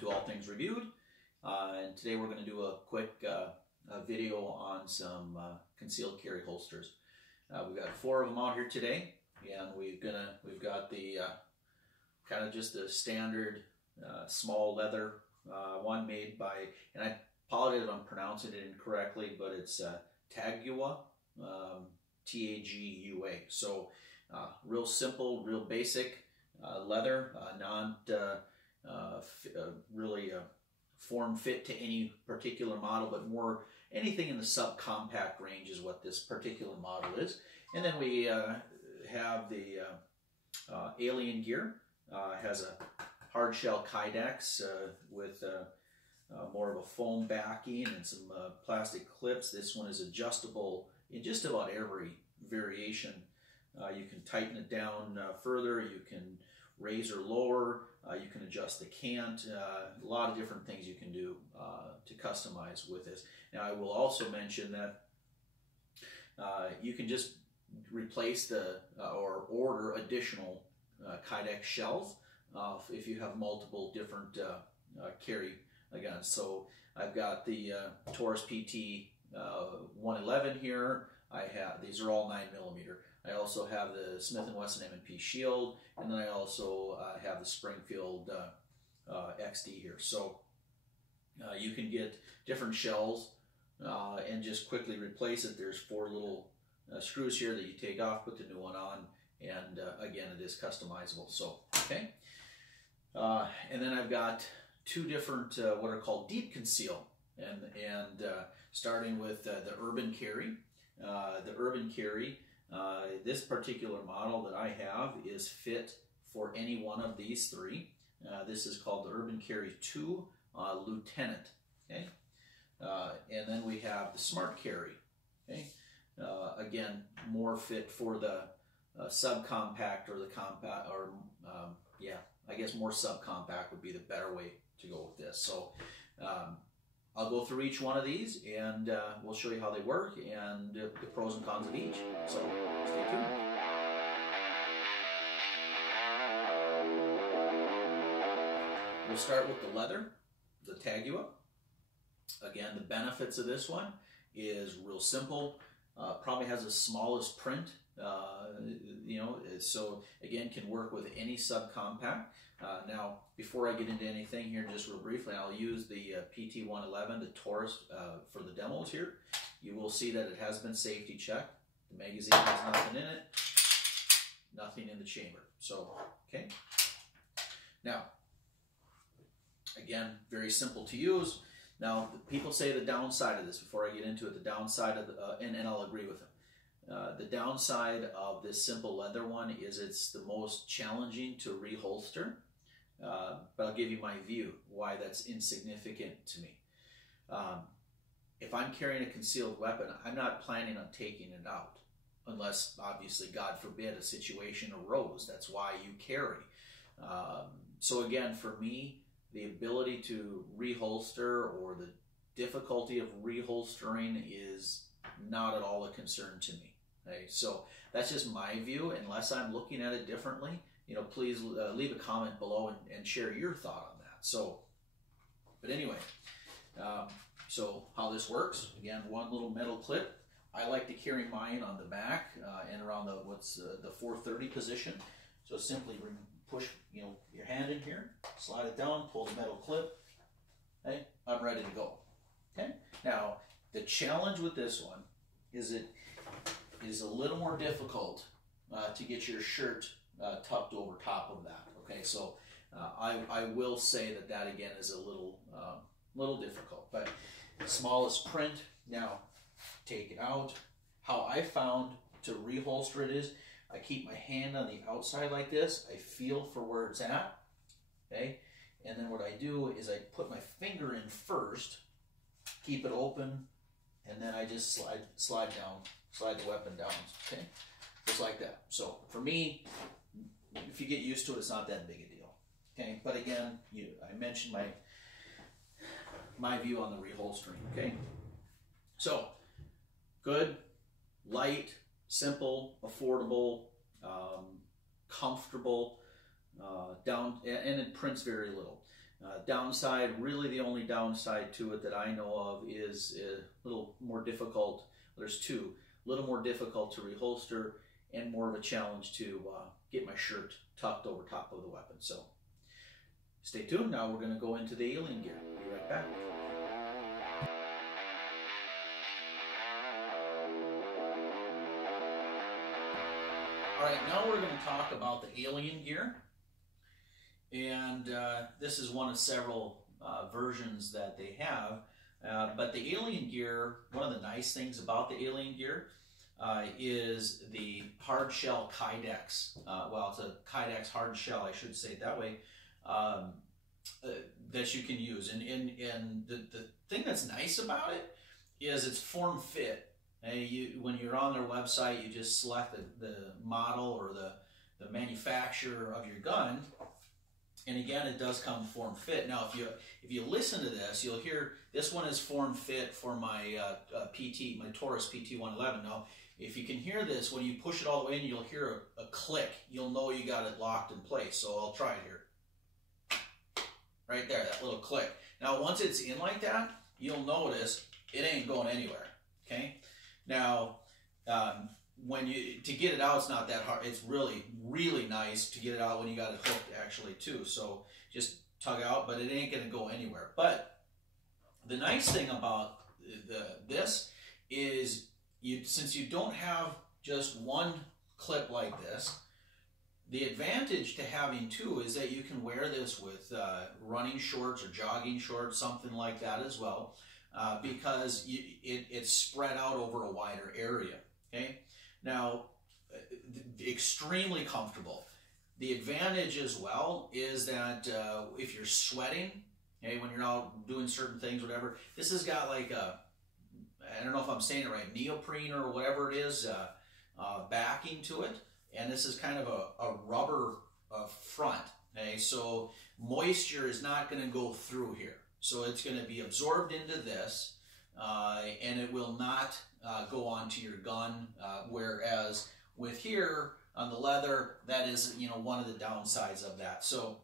to All Things Reviewed, and today we're going to do a quick video on some concealed carry holsters. We've got 4 of them out here today, and we've got the kind of just a standard small leather one made by, and I apologize if I'm pronouncing it incorrectly, but it's Tagua, T-A-G-U-A. So real simple, real basic leather, not really form fit to any particular model, but more anything in the subcompact range is what this particular model is. And then we have the Aliengear. Has a hard shell Kydex with more of a foam backing and some plastic clips. This one is adjustable in just about every variation. You can tighten it down further, you can raise or lower, you can adjust the cant, a lot of different things you can do to customize with this. Now I will also mention that you can just replace the or order additional Kydex shells if you have multiple different carry guns. So I've got the Taurus PT 111 here. I have, these are all 9mm. I also have the Smith & Wesson M&P Shield, and then I also have the Springfield XD here. So you can get different shells and just quickly replace it. There's 4 little screws here that you take off, put the new one on, and again, it is customizable. So, okay. And then I've got 2 different what are called deep conceal, and starting with the UrbanCarry. The UrbanCarry, this particular model that I have is fit for any one of these 3. This is called the UrbanCarry 2 Lieutenant. Okay, and then we have the SmartCarry. Okay, again, more fit for the subcompact or the compact, or yeah, I guess more subcompact would be the better way to go with this. So I'll go through each one of these and we'll show you how they work and the pros and cons of each. So stay tuned. We'll start with the leather, the Tagua. Again, the benefits of this one is real simple. Probably has the smallest print, you know, so again can work with any subcompact. Now, before I get into anything here, just real briefly, I'll use the PT 111, the Taurus, for the demos here. You will see that it has been safety checked. The magazine has nothing in it, nothing in the chamber. So, okay. Now, again, very simple to use. Now, people say the downside of this, before I get into it, the downside of the, and I'll agree with them. The downside of this simple leather one is it's the most challenging to reholster, but I'll give you my view why that's insignificant to me. If I'm carrying a concealed weapon, I'm not planning on taking it out, unless obviously, God forbid, a situation arose. That's why you carry. So again, for me, the ability to reholster or the difficulty of reholstering is not at all a concern to me. Okay, so that's just my view. Unless I'm looking at it differently, you know, please leave a comment below and share your thought on that. So, but anyway, so how this works, again, 1 little metal clip. I like to carry mine on the back and around the the 430 position. So simply push, you know, your hand in here, slide it down, pull the metal clip. Okay, I'm ready to go. Okay, now the challenge with this one is it is a little more difficult to get your shirt tucked over top of that. Okay, so I will say that again is a little difficult, but smallest print. Now take it out. How I found to reholster it is I keep my hand on the outside like this. I feel for where it's at. Okay, and then what I do is I put my finger in first, keep it open, and then I just slide the weapon down, okay? Just like that. So for me, if you get used to it, it's not that big a deal, okay? But again, I mentioned my view on the reholstering, okay? So, good, light, simple, affordable, comfortable, and it prints very little. Downside, really the only downside to it that I know of is a little more difficult. There's two, a little more difficult to reholster and more of a challenge to get my shirt tucked over top of the weapon. So stay tuned. Now we're going to go into the Aliengear. Be right back. All right, now we're going to talk about the Aliengear. And this is one of several versions that they have. But the Aliengear, one of the nice things about the Aliengear is the hard shell Kydex. Well, it's a Kydex hard shell, I should say it that way, that you can use. And the thing that's nice about it is it's form fit. When you're on their website, you just select the model or the manufacturer of your gun. And again, it does come form fit. Now, if you listen to this, you'll hear this one is form fit for my my Taurus PT-111. Now, if you can hear this, when you push it all the way in, you'll hear a click. You'll know you got it locked in place. So I'll try it here. Right there, that little click. Now, once it's in like that, you'll notice it ain't going anywhere. Okay. Now, to get it out, it's not that hard. It's really, really nice to get it out when you got it hooked actually too. So just tug out, but it ain't going to go anywhere. But the nice thing about this is since you don't have just one clip like this, the advantage to having two is that you can wear this with running shorts or jogging shorts, something like that as well, because it's spread out over a wider area. Okay. Now, extremely comfortable. The advantage as well is that if you're sweating, okay, when you're out doing certain things, whatever, this has got like I don't know if I'm saying it right, neoprene or whatever it is, backing to it. And this is kind of a rubber front. Okay, so moisture is not going to go through here. So it's going to be absorbed into this, and it will not go onto your gun, whereas with here on the leather, that is one of the downsides of that. So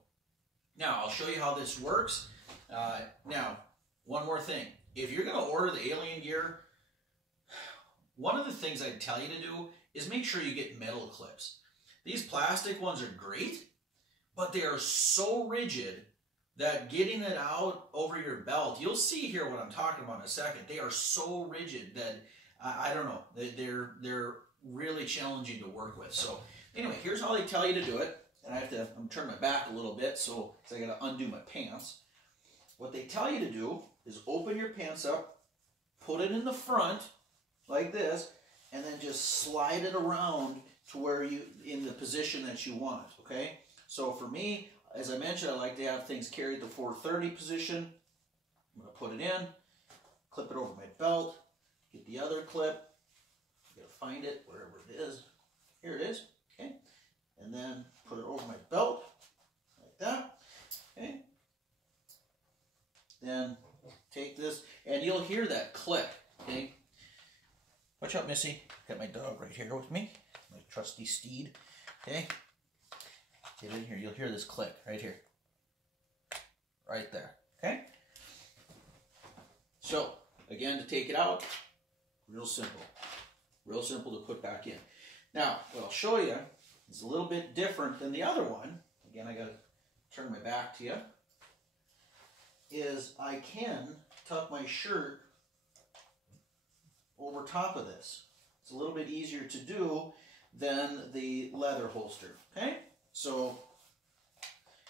now I'll show you how this works. Now, one more thing. If you're going to order the Aliengear, one of the things I'd tell you to do is make sure you get metal clips. These plastic ones are great, but they are so rigid that getting it out over your belt, you'll see here what I'm talking about in a second. They are so rigid that I don't know, they're really challenging to work with. So anyway, here's how they tell you to do it. And I'm gonna turn my back a little bit, so I gotta undo my pants. What they tell you to do is open your pants up, put it in the front like this, and then just slide it around to where in the position that you want, okay? So for me, as I mentioned, I like to have things carried to 430 position. I'm gonna put it in, clip it over my belt, get the other clip, I gotta find it wherever it is. Here it is, okay? And then put it over my belt, like that, okay? Then take this, and you'll hear that click, okay? Watch out, Missy. Got my dog right here with me, my trusty steed, okay? Get in here, you'll hear this click right here. Right there, okay? So, again, to take it out, real simple. Real simple to put back in. Now, what I'll show you is a little bit different than the other one. Again, I gotta turn my back to you. Is I can tuck my shirt over top of this. It's a little bit easier to do than the leather holster, okay? So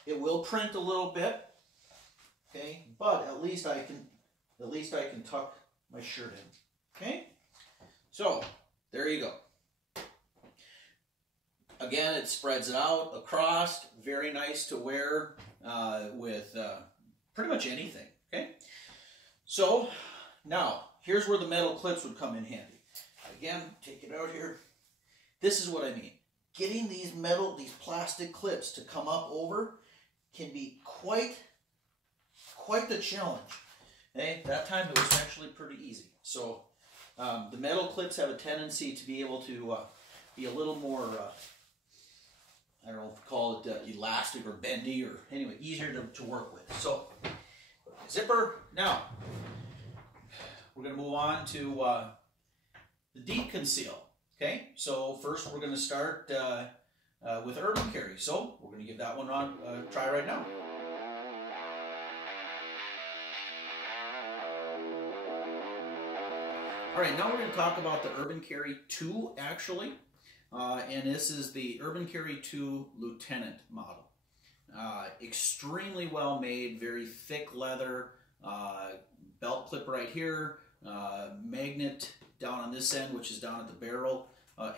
it will print a little bit, okay? But at least I can tuck my shirt in, okay? So there you go. Again, it spreads it out across. Very nice to wear with pretty much anything, okay? So now here's where the metal clips would come in handy. Again, take it out here. This is what I mean. Getting these plastic clips to come up over can be quite the challenge. Okay? That time it was actually pretty easy. So the metal clips have a tendency to be able to be a little more I don't know if we call it elastic or bendy, or anyway, easier to work with. So, zipper. Now, we're going to move on to the deep conceal. Okay, so first we're going to start with UrbanCarry. So we're going to give that one a try right now. All right, now we're going to talk about the UrbanCarry 2, actually. And this is the UrbanCarry 2 Lieutenant model. Extremely well made, very thick leather, belt clip right here, magnet down on this end, which is down at the barrel.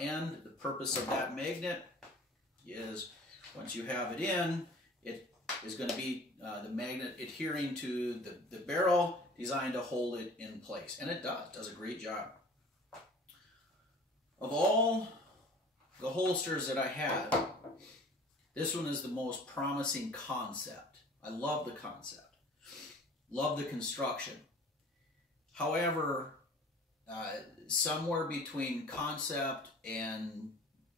And the purpose of that magnet is once you have it in, it is going to be the magnet adhering to the barrel, designed to hold it in place. And it does a great job. Of all the holsters that I had, this one is the most promising concept. I love the concept. Love the construction. However, somewhere between concept and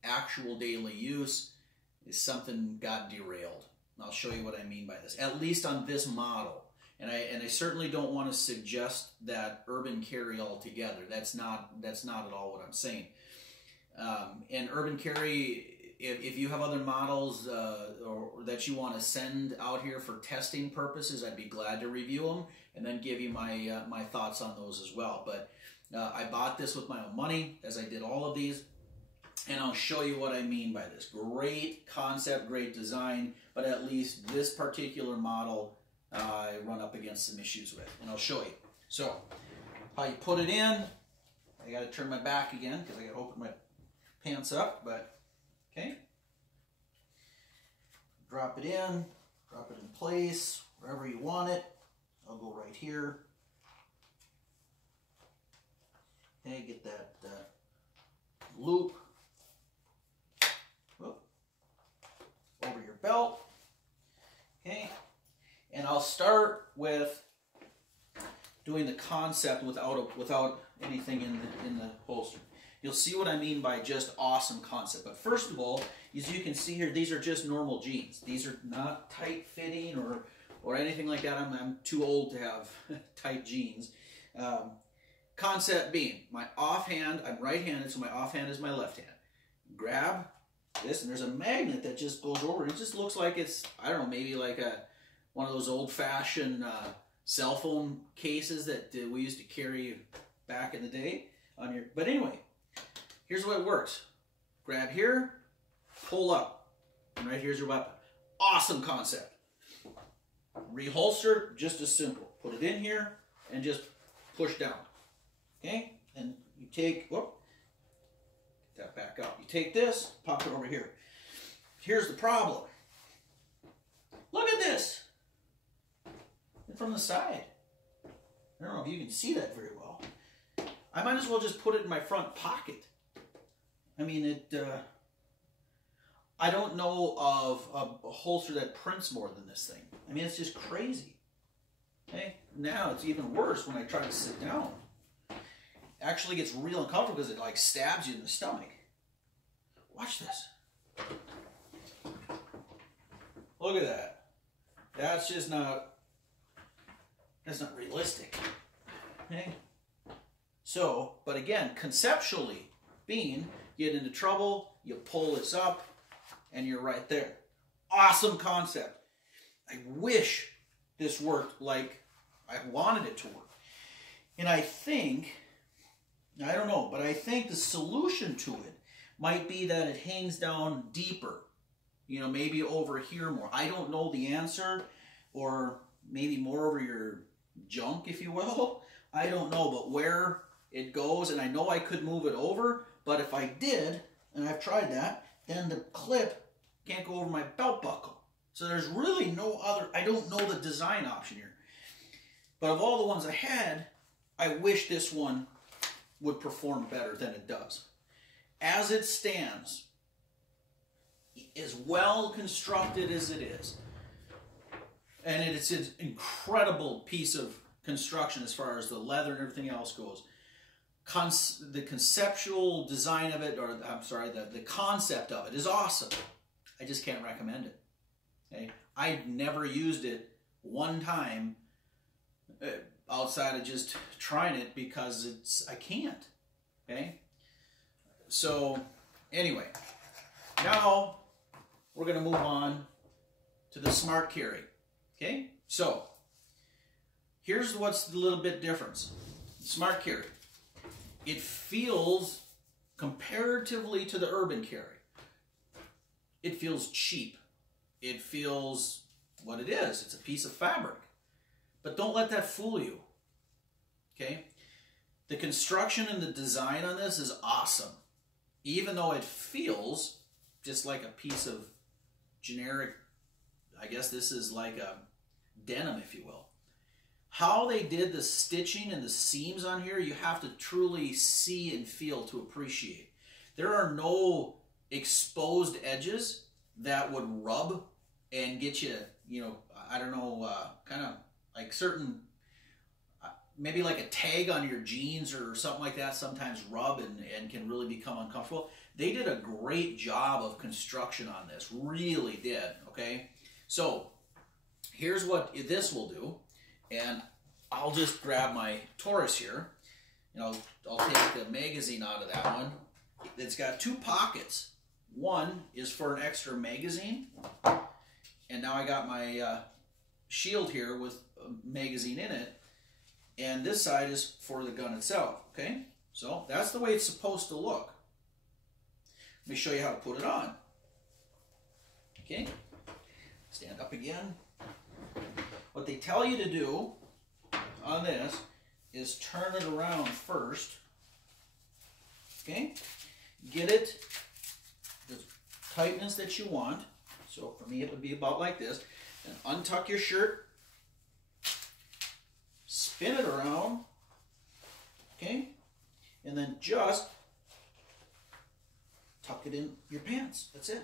actual daily use is something got derailed. And I'll show you what I mean by this, at least on this model. And I certainly don't want to suggest that UrbanCarry altogether. That's not at all what I'm saying. And UrbanCarry, if you have other models or that you want to send out here for testing purposes, I'd be glad to review them and then give you my my thoughts on those as well. But I bought this with my own money, as I did all of these, and I'll show you what I mean by this. Great concept, great design, but at least this particular model I run up against some issues with, and I'll show you. So, how you put it in, I got to turn my back again because I got to open my pants up, but okay. Drop it in place, wherever you want it. I'll go right here. Okay, get that loop over your belt. Okay. And I'll start with doing the concept without anything in the holster. You'll see what I mean by just awesome concept. But first of all, as you can see here, these are just normal jeans. These are not tight fitting or anything like that. I'm too old to have tight jeans. Concept being, my offhand, I'm right-handed, so my offhand is my left hand. Grab this, and there's a magnet that just goes over. It just looks like it's, I don't know, maybe like one of those old-fashioned cell phone cases that we used to carry back in the day. But anyway, here's the way it works. Grab here, pull up, and right here's your weapon. Awesome concept. Reholster, just as simple. Put it in here and just push down. Okay? And you take, whoop, get that back up. You take this, pop it over here. Here's the problem. Look at this. And from the side. I don't know if you can see that very well. I might as well just put it in my front pocket. I mean, I don't know of a holster that prints more than this thing. I mean, it's just crazy. Okay? Now it's even worse when I try to sit down. Actually gets real uncomfortable because it like stabs you in the stomach. Watch this. Look at that. That's just not, that's not realistic. Okay? So, but again, conceptually being, you get into trouble, you pull this up, and you're right there. Awesome concept. I wish this worked like I wanted it to work. And I think, I don't know, but I think the solution to it might be that it hangs down deeper. You know, maybe over here more. I don't know the answer, or maybe more over your junk, if you will. I don't know, but where it goes, and I know I could move it over, but if I did, and I've tried that, then the clip can't go over my belt buckle. So there's really no other, I don't know the design option here. But of all the ones I had, I wish this one would perform better than it does. As it stands, as well constructed as it is, and it's an incredible piece of construction as far as the leather and everything else goes. The conceptual design of it, or I'm sorry, the concept of it is awesome. I just can't recommend it. Okay? I've never used it one time outside of just trying it because I can't. Okay? So anyway, now we're going to move on to the SmartCarry. Okay? So here's what's the little bit difference. SmartCarry. It feels, comparatively to the UrbanCarry, it feels cheap. It feels what it is. It's a piece of fabric. But don't let that fool you. Okay? The construction and the design on this is awesome. Even though it feels just like a piece of generic, I guess this is like a denim, if you will. How they did the stitching and the seams on here, you have to truly see and feel to appreciate. There are no exposed edges that would rub and get you, you know, I don't know, kind of like certain, maybe like a tag on your jeans or something like that sometimes rub and can really become uncomfortable. They did a great job of construction on this, really did, okay? So here's what this will do, and I'll just grab my Taurus here, and I'll take the magazine out of that one. It's got two pockets. One is for an extra magazine, and now I got my shield here with a magazine in it, and this side is for the gun itself, okay? So that's the way it's supposed to look. Let me show you how to put it on. Okay, stand up again. What they tell you to do on this is turn it around first. Okay, get it the tightness that you want. So for me it would be about like this. And untuck your shirt, spin it around, okay, and then just tuck it in your pants. That's it.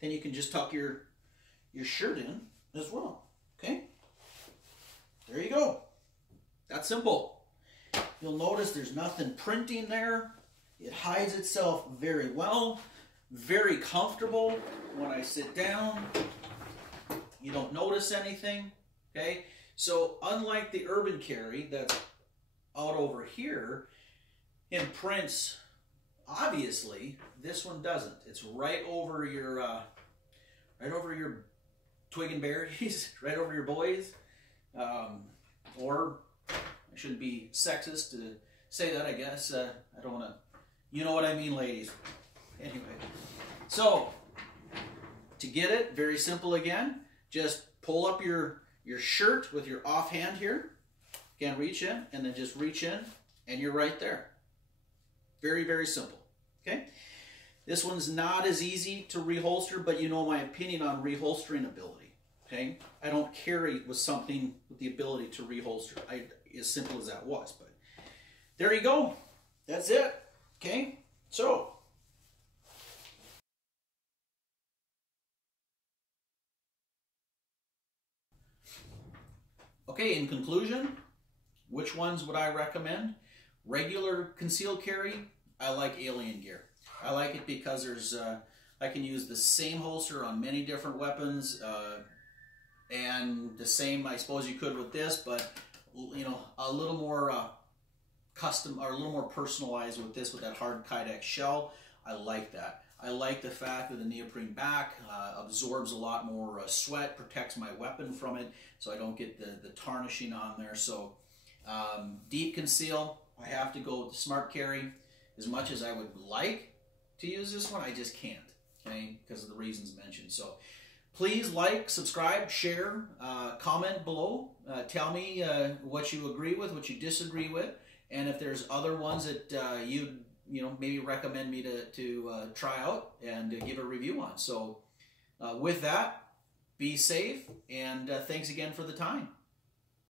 Then you can just tuck your shirt in as well. Okay, there you go. That's simple. You'll notice there's nothing printing there. It hides itself very well, very comfortable. When I sit down, you don't notice anything. Okay, so unlike the UrbanCarry that's out over here and prints, obviously this one doesn't. It's right over your twig and berries, right over your boys. Or I shouldn't be sexist to say that, I guess. I don't want to, you know what I mean, ladies. Anyway, so to get it, very simple again. Just pull up your shirt with your offhand here. Again, reach in, and then just reach in, and you're right there. Very, very simple. Okay? This one's not as easy to reholster, but you know my opinion on reholstering ability. Okay? I don't carry with something with the ability to reholster. As simple as that was. But there you go. That's it. Okay? So, okay, in conclusion, which ones would I recommend? Regular concealed carry, I like Aliengear. I like it because there's I can use the same holster on many different weapons, and the same I suppose you could with this, but you know, a little more custom or a little more personalized with this, with that hard Kydex shell. I like that. I like the fact that the neoprene back absorbs a lot more sweat, protects my weapon from it, so I don't get the tarnishing on there. So deep conceal, I have to go with the SmartCarry. As much as I would like to use this one, I just can't, okay, because of the reasons mentioned. So please like, subscribe, share, comment below. Tell me what you agree with, what you disagree with, and if there's other ones that you know, maybe recommend me to try out and give a review on. So with that, be safe, and thanks again for the time.